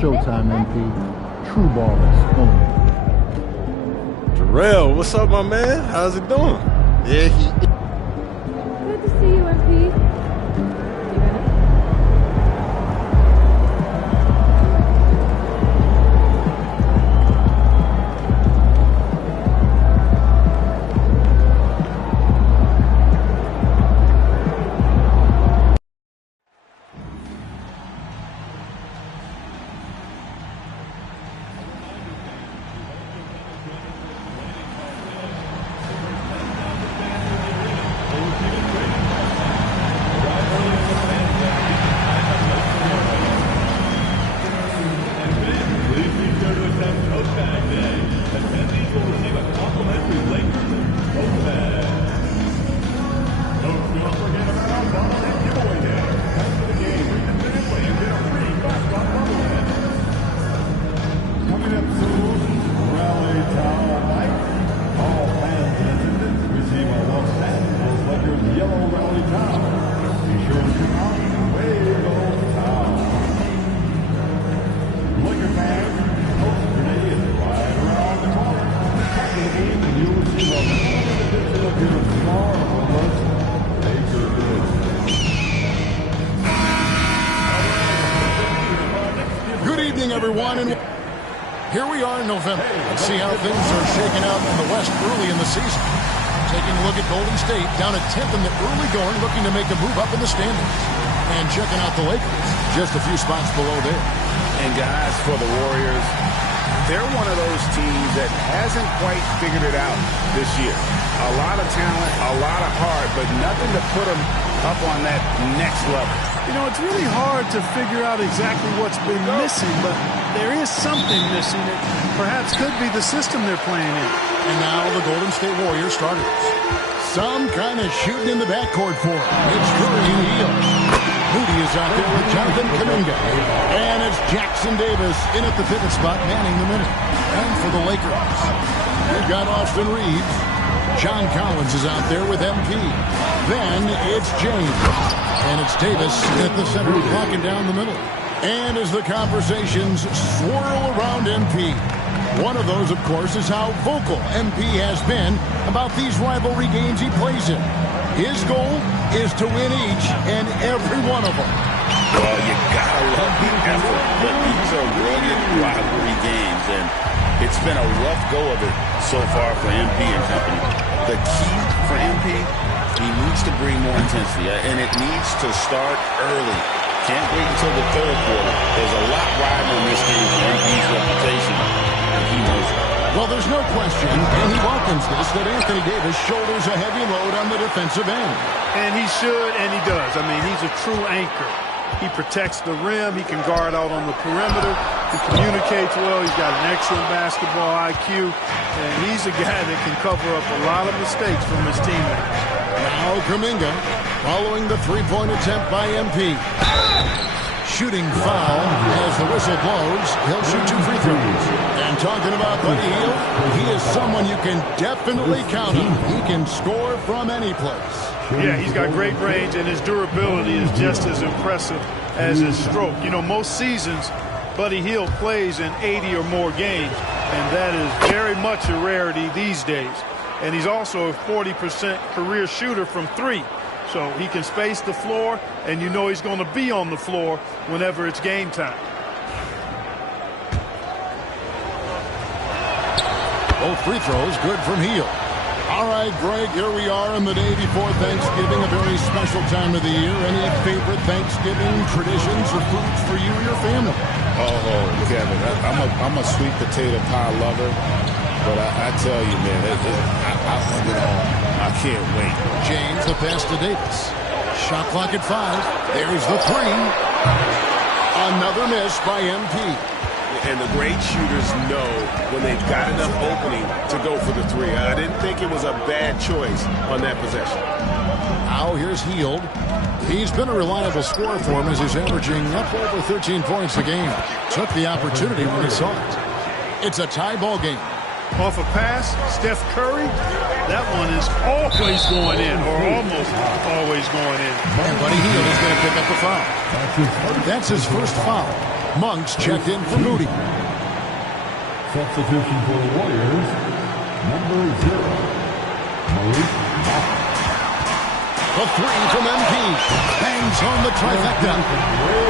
Showtime, MP. True ballers only. Jarrell, what's up, my man? How's it doing? Yeah, Good to see you, MP. You ready? Everyone, and here we are in November. Let's see how things are shaking out in the West early in the season. Taking a look at Golden State, down at 10th in the early going, looking to make a move up in the standings. And checking out the Lakers, just a few spots below there. And guys, for the Warriors, they're one of those teams that hasn't quite figured it out this year. A lot of talent, a lot of heart, but nothing to put them up on that next level. You know, it's really hard to figure out exactly what's been missing, but there is something missing that perhaps could be the system they're playing in. And now the Golden State Warriors starters. Some kind of shooting in the backcourt for him. It's Curry and Hield. Moody is out there with Jonathan Kuminga. And it's Jackson Davis in at the pivot spot, manning the minute. And for the Lakers, they've got Austin Reeves. John Collins is out there with MP. Then it's James. And it's Davis at the center, blocking down the middle. And as the conversations swirl around MP, one of those, of course, is how vocal MP has been about these rivalry games he plays in. His goal is to win each and every one of them. Well, you gotta love the effort, but these are rugged rivalry games, and it's been a rough go of it so far for MP and company. The key for MP, he needs to bring more intensity, and it needs to start early. Can't wait until the third quarter. There's a lot riding on this game for MP's reputation, and he knows it. Well, there's no question, and he welcomes this, that Anthony Davis shoulders a heavy load on the defensive end. And he should, and he does. I mean, he's a true anchor. He protects the rim. He can guard out on the perimeter. He communicates well. He's got an excellent basketball IQ. And he's a guy that can cover up a lot of mistakes from his teammates. Now Kuminga following the three-point attempt by MP. Shooting foul as the whistle blows. He'll shoot 2 free throws. And talking about Buddy Hield, he is someone you can definitely count on. He can score from any place. Yeah, he's got great range, and his durability is just as impressive as his stroke. You know, most seasons, Buddy Hield plays in 80 or more games, and that is very much a rarity these days. And he's also a 40% career shooter from 3. So he can space the floor, and you know he's going to be on the floor whenever it's game time. Both free throws good from Hield. All right, Greg, here we are on the day before Thanksgiving, a very special time of the year. Any favorite Thanksgiving traditions or foods for you or your family? Oh, Kevin, I'm a sweet potato pie lover, but I tell you, man, I can't wait. James, the pass to Davis. Shot clock at 5. There's the 3. Another miss by MP. And the great shooters know when they've got enough opening to go for the 3. I didn't think it was a bad choice on that possession. Now here's Hield. He's been a reliable scorer for him as he's averaging up over 13 points a game. Took the opportunity when he saw it. It's a tie ball game. Off a pass, Steph Curry, that one is always going in, or almost always going in. And Buddy Hield is going to pick up the foul. That's his first foul. Monk's checked in for Moody. Substitution for the Warriors, number 0, Malik Monk. The three from MP. Bangs on the trifecta.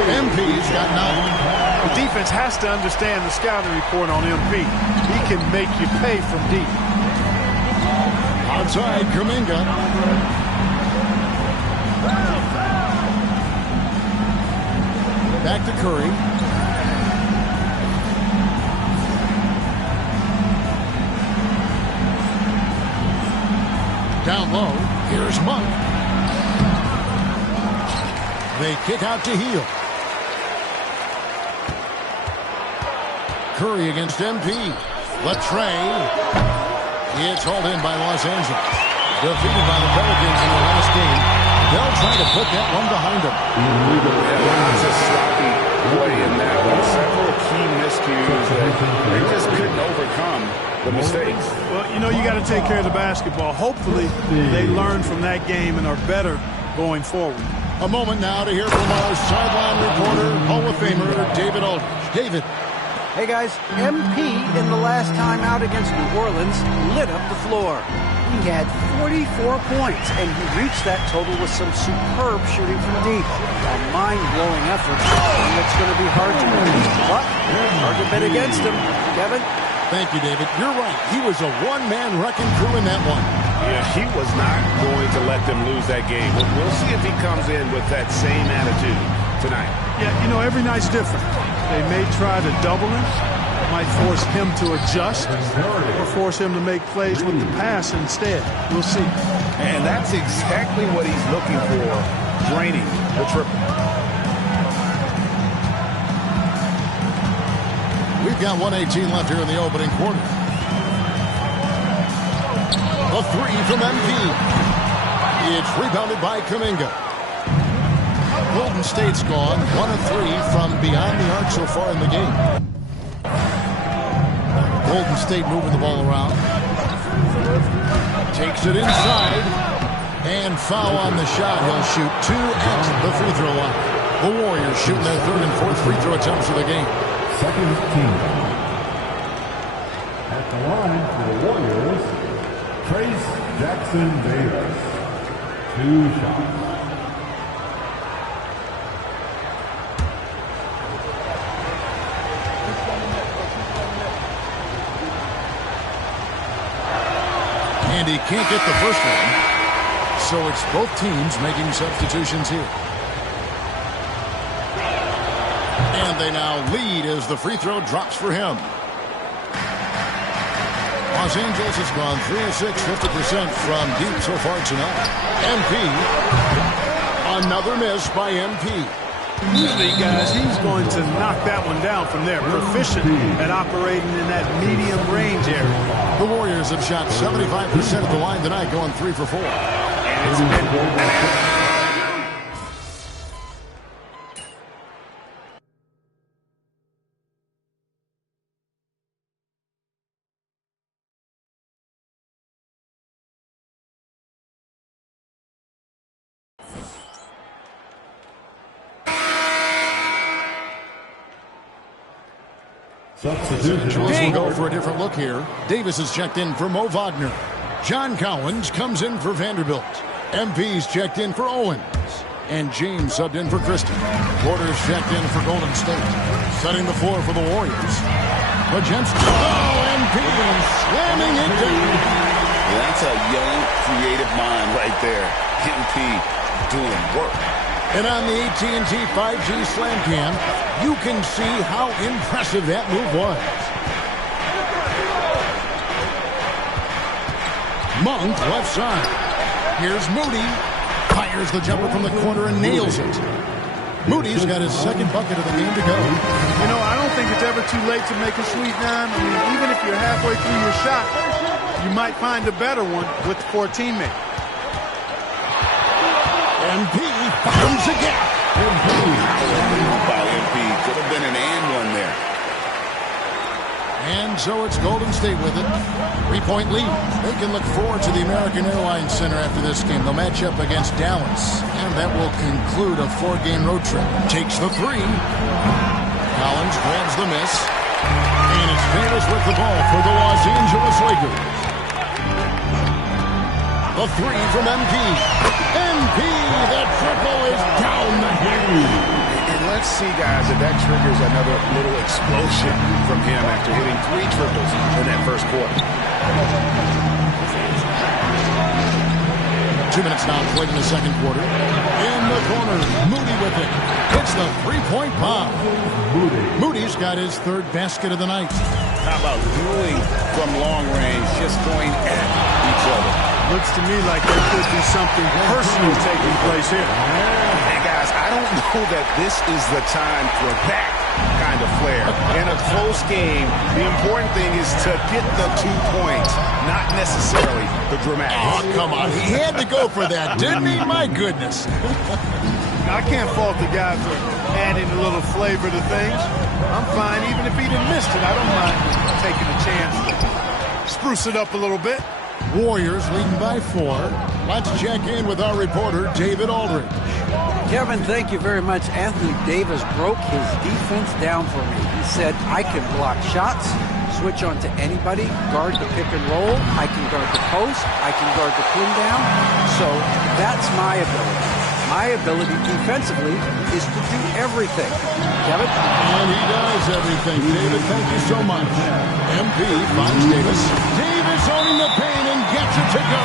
MP's got 9. The defense has to understand the scouting report on MP. He can make you pay from deep. Outside, Kuminga. Back to Curry. Down low, here's Monk. They kick out to Heel. Curry against MP. Latrey. It's hauled in by Los Angeles. Defeated by the Pelicans in the last game. They'll try to put that one behind them. It's a sloppy play in that one. Several key miscues that they just couldn't overcome the mistakes. Well, you know, you got to take care of the basketball. Hopefully, they learn from that game and are better going forward. A moment now to hear from our sideline reporter, Hall of Famer David Aldridge. David. Hey, guys. MP, in the last time out against New Orleans, lit up the floor. He had 44 points, and he reached that total with some superb shooting from deep. A mind-blowing effort, and it's going to be hard to repeat, but hard to bet against him. Kevin? Thank you, David. You're right. He was a one-man wrecking crew in that one. Yeah, he was not going to let them lose that game. We'll see if he comes in with that same attitude tonight. Yeah, you know, every night's different. They may try to double him, might force him to adjust, or force him to make plays with the pass instead. We'll see. And that's exactly what he's looking for, draining the triple. We've got 1:18 left here in the opening quarter. A three from MP. It's rebounded by Kuminga. Golden State's gone 1 of 3 from beyond the arc so far in the game. Golden State moving the ball around. Takes it inside. And foul on the shot. He'll shoot 2 at the free throw line. The Warriors shooting their 3rd and 4th free throw attempts of the game. Second team. At the line for the Warriors, Trace Jackson-Davis. 2 shots. And he can't get the first one. So it's both teams making substitutions here. And they now lead as the free throw drops for him. Los Angeles has gone 3 of 6, 50% from deep so far tonight. MP. Another miss by MP. Usually, guys, he's going to knock that one down from there. Proficient at operating in that medium range area. The Warriors have shot 75% of the line tonight, going 3 for 4. And it's been Substitution. We'll go for a different look here. Davis is checked in for Mo Wagner. John Cowens comes in for Vanderbilt. MP's checked in for Owens. And James subbed in for Christie. Porter's checked in for Golden State. Setting the floor for the Warriors. Majemski. Oh, MP slamming it down. That's a young, creative mind right there. MP doing work. And on the AT&T 5G Slam Cam, you can see how impressive that move was. Monk left side. Here's Moody. Fires the jumper from the corner and nails it. Moody's got his 2nd bucket of the game to go. You know, I don't think it's ever too late to make a sweet dime. I mean, even if you're halfway through your shot, you might find a better one with the 4 teammates. MP finds a gap. By MP. Could have been an and one there. And so it's Golden State with it. 3-point lead. They can look forward to the American Airlines Center after this game. They'll match up against Dallas. And that will conclude a 4-game road trip. Takes the 3. Collins grabs the miss. And it's Davis with the ball for the Los Angeles Lakers. The three from MP. MP, the triple is down the hill. And let's see, guys, if that triggers another little explosion from him after hitting 3 triples in that first quarter. 2 minutes now played in the second quarter. In the corner, Moody with it. Hits the three-point bomb. Moody's got his 3rd basket of the night. How about dueling from long range, just going at each other? Looks to me like there could be something personal taking place here. Hey, guys, I don't know that this is the time for that kind of flair. In a close game, the important thing is to get the 2 points, not necessarily the dramatic. Oh, come on. He had to go for that, didn't he? My goodness. I can't fault the guy for adding a little flavor to things. I'm fine even if he'd have missed it. I don't mind taking a chance to spruce it up a little bit. Warriors leading by 4. Let's check in with our reporter, David Aldridge. Kevin, thank you very much. Anthony Davis broke his defense down for me. He said, I can block shots, switch on to anybody, guard the pick and roll, I can guard the post, I can guard the pin down. So that's my ability. My ability defensively is to do everything. Kevin? And he does everything. David, thank you so much. MP finds Davis. Davis owning the paint and gets it to go.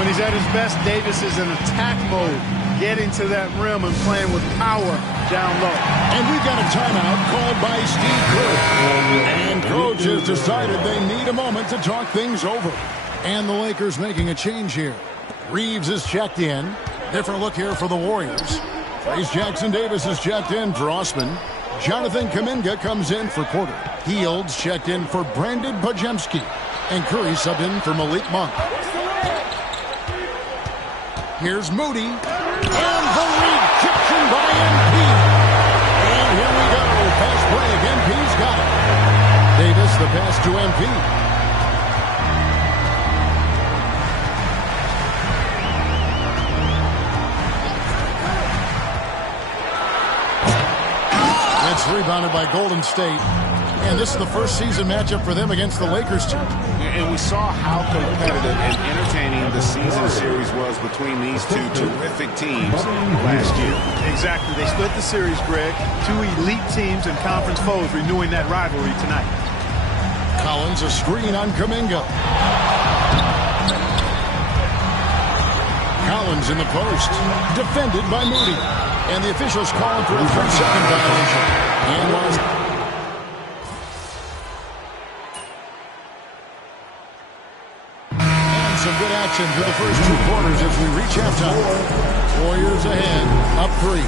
When he's at his best, Davis is in attack mode, getting to that rim and playing with power down low. And we've got a timeout called by Steve Kerr. And coach has decided they need a moment to talk things over. And the Lakers making a change here. Reeves is checked in. Different look here for the Warriors. Trace Jackson-Davis is checked in for Osman. Jonathan Kuminga comes in for Porter. Fields checked in for Brandon Pajemski. And Curry subbed in for Malik Monk. Here's Moody. And the rejection by MP. And here we go. Pass break. MP's got it. Davis the pass to MP. It's rebounded by Golden State. And this is the first season matchup for them against the Lakers team. And we saw how competitive and entertaining the season series was between these two terrific teams last year. Exactly. They split the series, Greg. 2 elite teams and conference foes renewing that rivalry tonight. Collins a screen on Kuminga. Collins in the post. Defended by Moody. And the officials calling for a 3-second violation. And was... Some good action through the first 2 quarters as we reach halftime. Warriors ahead, up 3.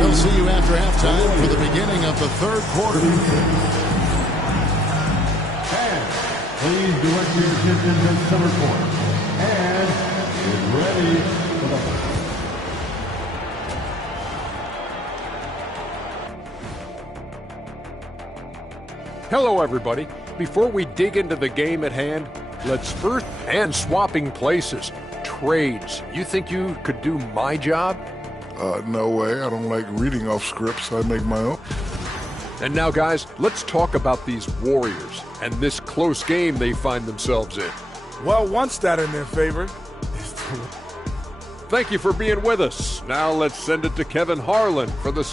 We'll see you after halftime for the beginning of the 3rd quarter. And please direct your attention to center court. And get ready for the... Hello, everybody. Before we dig into the game at hand, let's first, and swapping places, trades. You think you could do my job? No way. I don't like reading off scripts. I make my own. And now, guys, let's talk about these Warriors and this close game they find themselves in. Well, one stat in their favor. Thank you for being with us. Now let's send it to Kevin Harlan for the...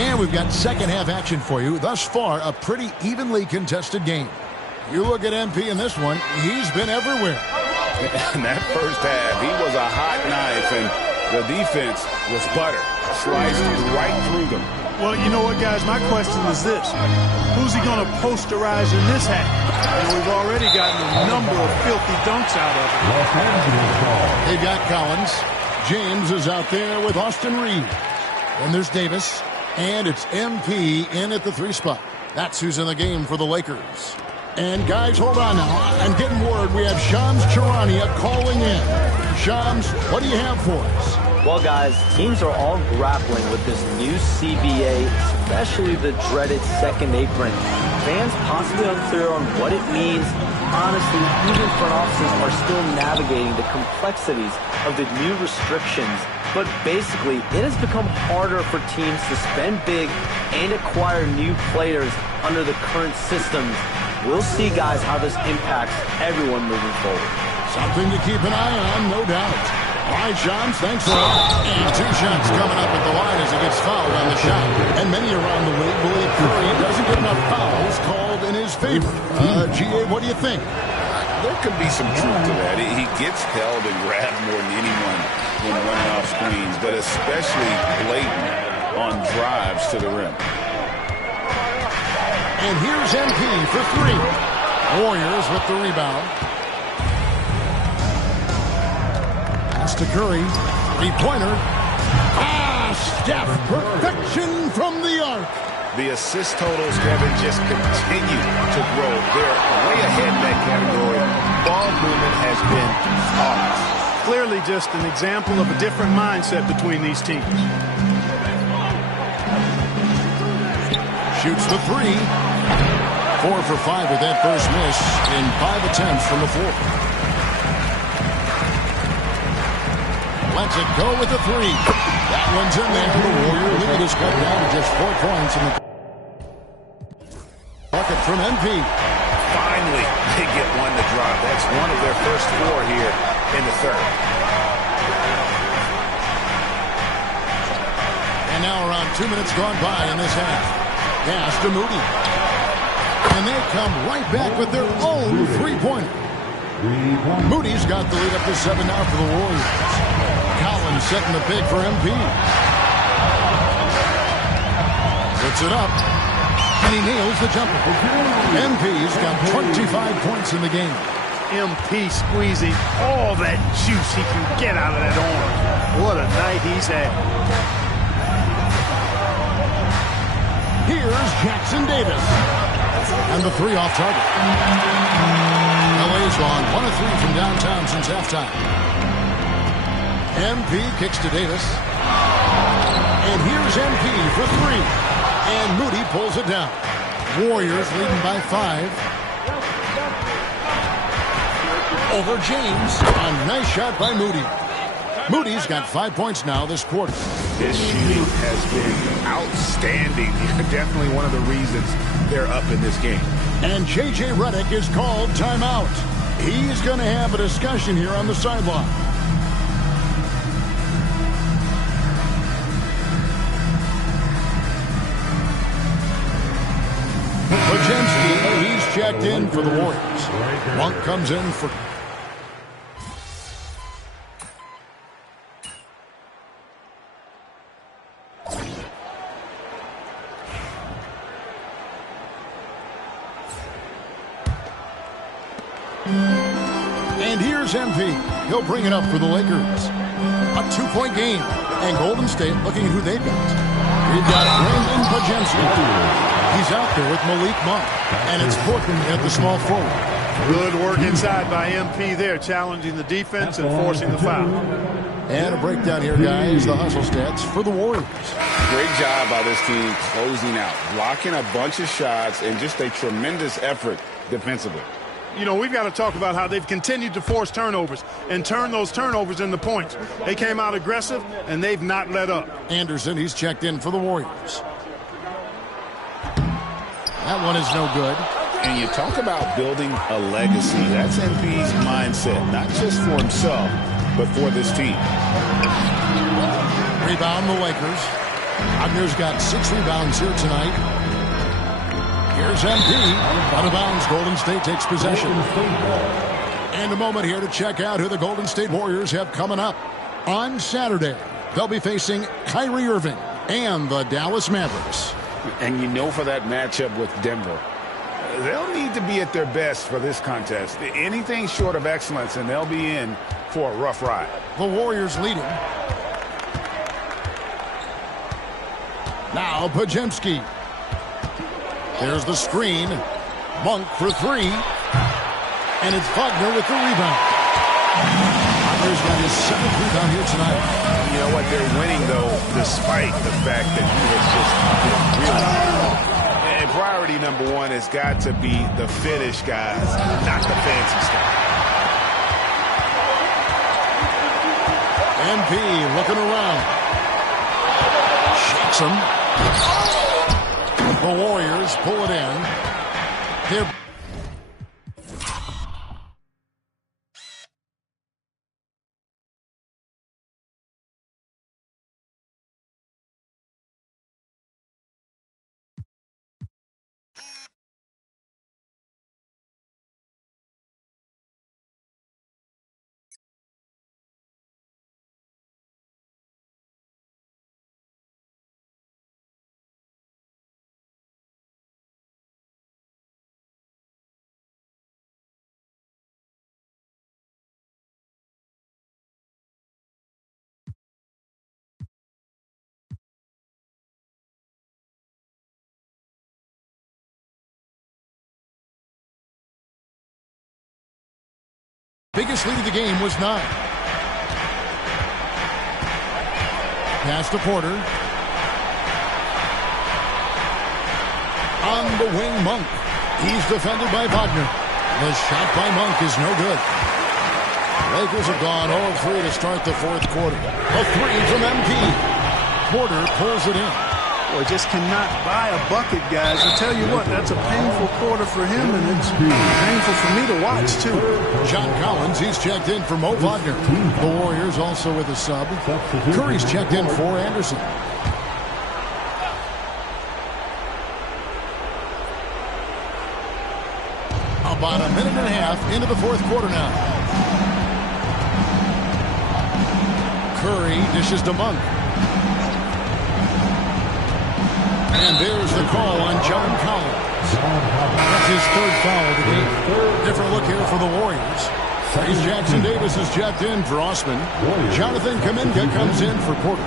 And we've got second half action for you. Thus far, a pretty evenly contested game. You look at MP in this one, he's been everywhere. In that first half, he was a hot knife, and the defense was butter, sliced right through them. Well, you know what, guys? My question is this. Who's he going to posterize in this half? You know, we've already gotten a number of filthy dunks out of him. They've got Collins. James is out there with Austin Reed. And there's Davis. And it's MP in at the 3 spot. That's who's in the game for the Lakers. And guys, hold on now. I'm getting word we have Shams Charania calling in. Shams, what do you have for us? Well, guys, teams are all grappling with this new CBA, especially the dreaded second apron. fans possibly unclear on what it means. Honestly, even front offices are still navigating the complexities of the new restrictions. But basically, it has become harder for teams to spend big and acquire new players under the current systems. We'll see, guys, how this impacts everyone moving forward. Something to keep an eye on, no doubt. All right, Sean, thanks a lot. And 2 shots coming up at the line as he gets fouled on the shot. And many around the league believe Curry doesn't get enough fouls called in his favor. G.A., what do you think? There could be some truth to that. He gets held and grabbed more than anyone when running off screens, but especially blatant on drives to the rim. And here's MP for 3. Warriors with the rebound. Pass to Curry. 3-pointer. Steph. Perfection from the arc. The assist totals, Kevin, just continue to grow. They're way ahead in that category. Ball movement has been flawless. Clearly just an example of a different mindset between these teams. Shoots the 3. 4 for 5 with that first miss in 5 attempts from the floor. Lets it go with the 3. That one's in there. The Warrior lead is cut down to just 4 points in the bucket from MP. Finally, they get one to drop. That's one of their first 4 here in the third. And now around 2 minutes gone by in this half. Pass to Moody. And they come right back with their own 3-pointer. Moody's got the lead up to 7 now for the Warriors. Collins setting the pick for MP. Puts it up. And he nails the jumper. MP's got 25 points in the game. MP squeezing all that juice he can get out of that arm. What a night he's had. Here's Jackson Davis. And the 3 off target. LA's on 1 of 3 from downtown since halftime. MP kicks to Davis. And here's MP for 3. And Moody pulls it down. Warriors leading by 5. Over James. A nice shot by Moody. Moody's got 5 points now this quarter. His shooting has been outstanding. Definitely one of the reasons they're up in this game. And J.J. Redick is called timeout. He's going to have a discussion here on the sideline. Pajemski, he's checked in for the Warriors. Monk comes in for... And here's MP. He'll bring it up for the Lakers. A 2-point game. And Golden State looking at who they've got. We've got Brandon Pajemski. He's out there with Malik Monk. And it's Portland at the small forward. Good work inside by MP there, challenging the defense and forcing the foul. And a breakdown here, guys. The hustle stats for the Warriors. Great job by this team closing out. Blocking a bunch of shots and just a tremendous effort defensively. You know, we've got to talk about how they've continued to force turnovers and turn those turnovers into points. They came out aggressive, and they've not let up. Anderson, he's checked in for the Warriors. That one is no good. And you talk about building a legacy. That's MP's mindset, not just for himself, but for this team. Rebound the Lakers. Wagner's got 6 rebounds here tonight. Here's MP. Out of bounds. Golden State takes possession. And a moment here to check out who the Golden State Warriors have coming up. On Saturday, they'll be facing Kyrie Irving and the Dallas Mavericks. And you know, for that matchup with Denver, they'll need to be at their best for this contest. Anything short of excellence, and they'll be in for a rough ride. The Warriors leading. Now Pajemski. There's the screen. Monk for 3. And it's Wagner with the rebound. Wagner's got his 7th rebound here tonight. You know what? They're winning, though, despite the fact that he has just been really... And priority number one has got to be the finish, guys, not the fancy stuff. MP looking around. Shakes him. The Warriors pull it in. Here. Biggest lead of the game was 9. Pass to Porter. On the wing, Monk. He's defended by Wagner. The shot by Monk is no good. Lakers have gone 0-3 to start the fourth quarter. A 3 from MP. Porter pulls it in. Boy, just cannot buy a bucket, guys. I tell you what, that's a painful quarter for him, and it's painful for me to watch, too. John Collins, he's checked in for Mo Wagner. The Warriors also with a sub. Curry's checked in for Anderson. About a minute and a half into the fourth quarter now. Curry dishes to Monk. And there's the call on John Collins. That's his third foul of the game. Different look here for the Warriors. Trace Jackson Davis is checked in for Osman. Jonathan Kuminga comes in for Porter.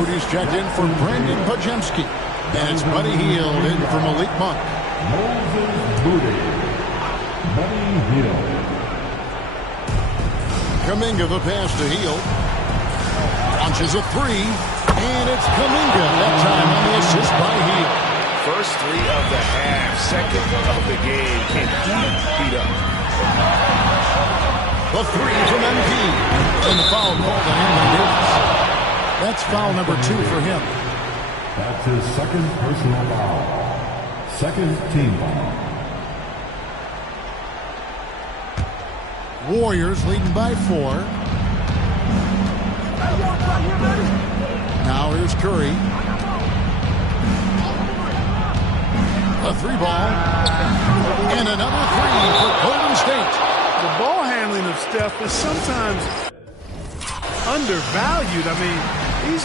Rudy's checked in for Brandon Pajemski. And it's Buddy Hield in for Malik Monk. Kuminga the pass to Hield. Launches a 3. And it's Kuminga that time on the assist by Hield. First 3 of the half, second of the game. Can he beat up? The 3 from MP. And the foul called on him by Davis. That's foul number 2 for him. That's his second personal foul. Second team foul. Warriors leading by 4. Now here's Curry. A 3 ball. And another 3 for Golden State. The ball handling of Steph is sometimes undervalued. I mean, he's